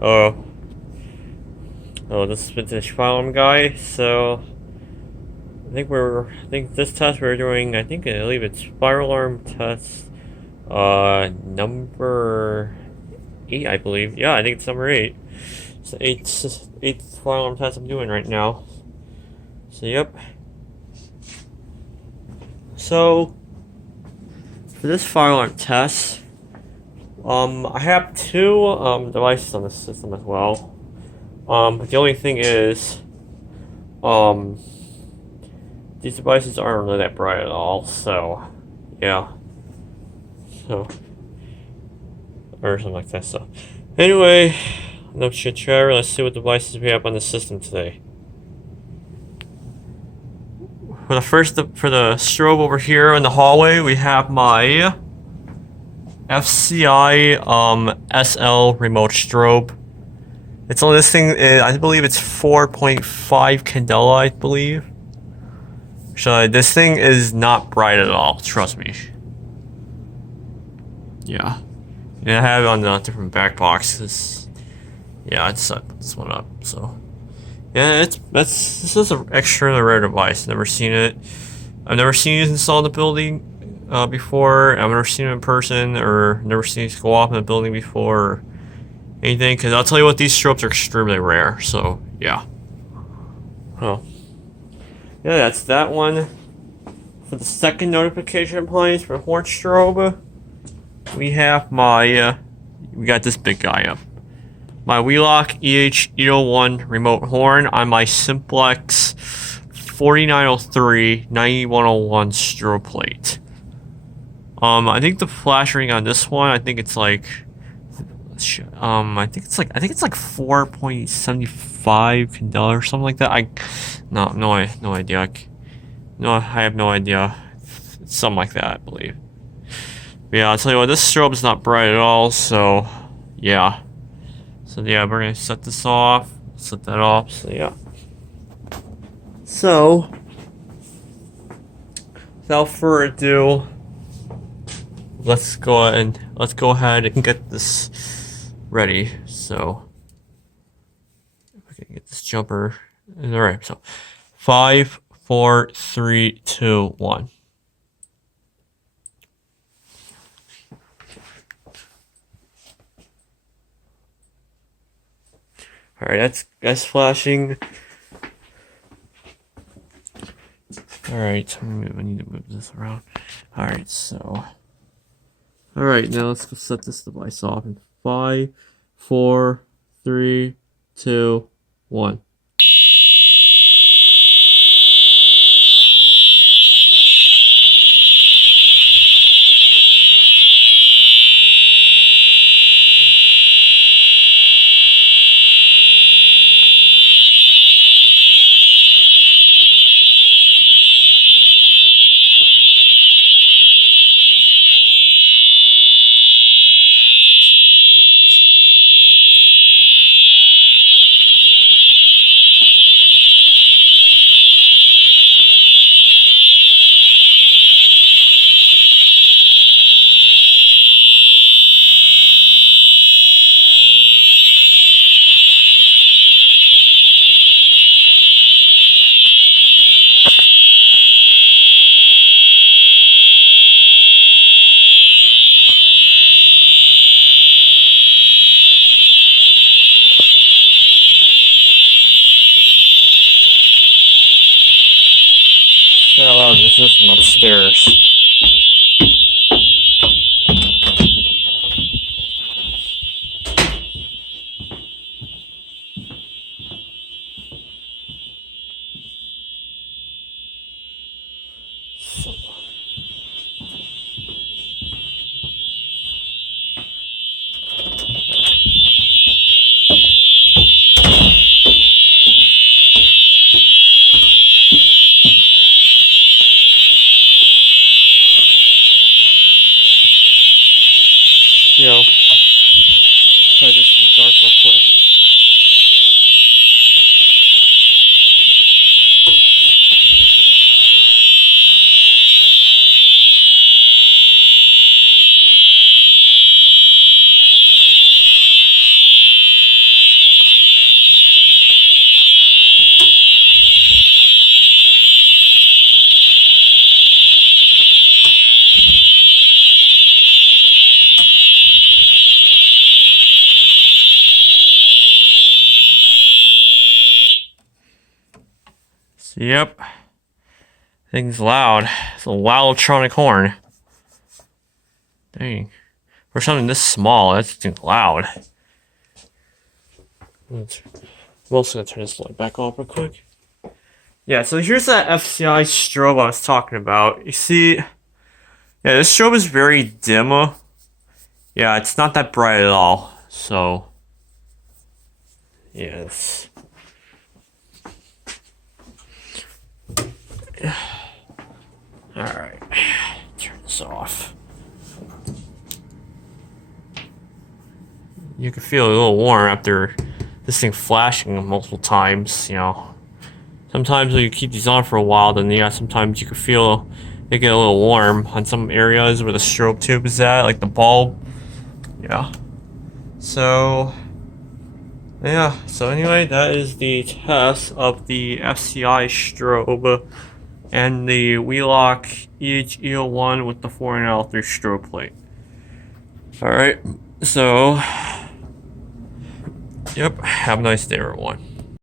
Oh, this is vintage firearm guy. So I think this test we're doing. I believe it's fire alarm test. Number 8, I believe. Yeah, I think it's number 8. It's the eighth fire alarm test I'm doing right now. So yep. So for this fire alarm test, I have two devices on the system as well. But the only thing is, um, these devices aren't really that bright at all. So yeah. So or something like that. So anyway, no chit chatter. Let's see what devices we have on the system today. For the strobe over here in the hallway, we have my FCI SL remote strobe. It's on this thing. I believe it's 4.5 candela. I believe. So this thing is not bright at all. Trust me. Yeah. And I have it on the different back boxes. Yeah, I decided to put this one up. So yeah, this is an extremely rare device. Never seen it. I've never seen it installed in the building before. I've never seen it in person, or never seen it go off in a building before, or anything. Because I'll tell you what, these strobes are extremely rare. So yeah. Oh. Yeah, that's that one. For the second notification appliance for horn strobe, we have we got this big guy up. My wheelock EH801 remote horn on my simplex 4903 9101 strobe plate. I think the flash rating on this one, I think it's like 4.75 candela or something like that. No idea. I have no idea. It's something like that, I believe. But yeah, I'll tell you what, this strobe is not bright at all, so yeah. So yeah, we're gonna set this off, set that off, so yeah. So, without further ado, let's go ahead and get this ready. So, if we can get this jumper. Alright, so 5, 4, 3, 2, 1. Alright, that's flashing. Alright, I need to move this around. Alright, so. Alright, now let's go set this device off in 5, 4, 3, 2, 1. That loud, this is from upstairs. Try this in the dark real quick. Yep. Thing's loud. It's a loud electronic horn. Dang. For something this small, that's loud. I'm also gonna turn this light back off real quick. Yeah, so here's that FCI strobe I was talking about. You see, yeah, this strobe is very dim. Yeah, it's not that bright at all. So, yes. Alright, turn this off. You can feel a little warm after this thing flashing multiple times, you know. Sometimes when you keep these on for a while, then yeah, sometimes you can feel they get a little warm on some areas where the strobe tube is at, like the bulb. Yeah. So, yeah. So anyway, that is the test of the FCI strobe and the wheelock EH-E01 with the 4L3 strobe plate. Alright, so, yep, have a nice day everyone.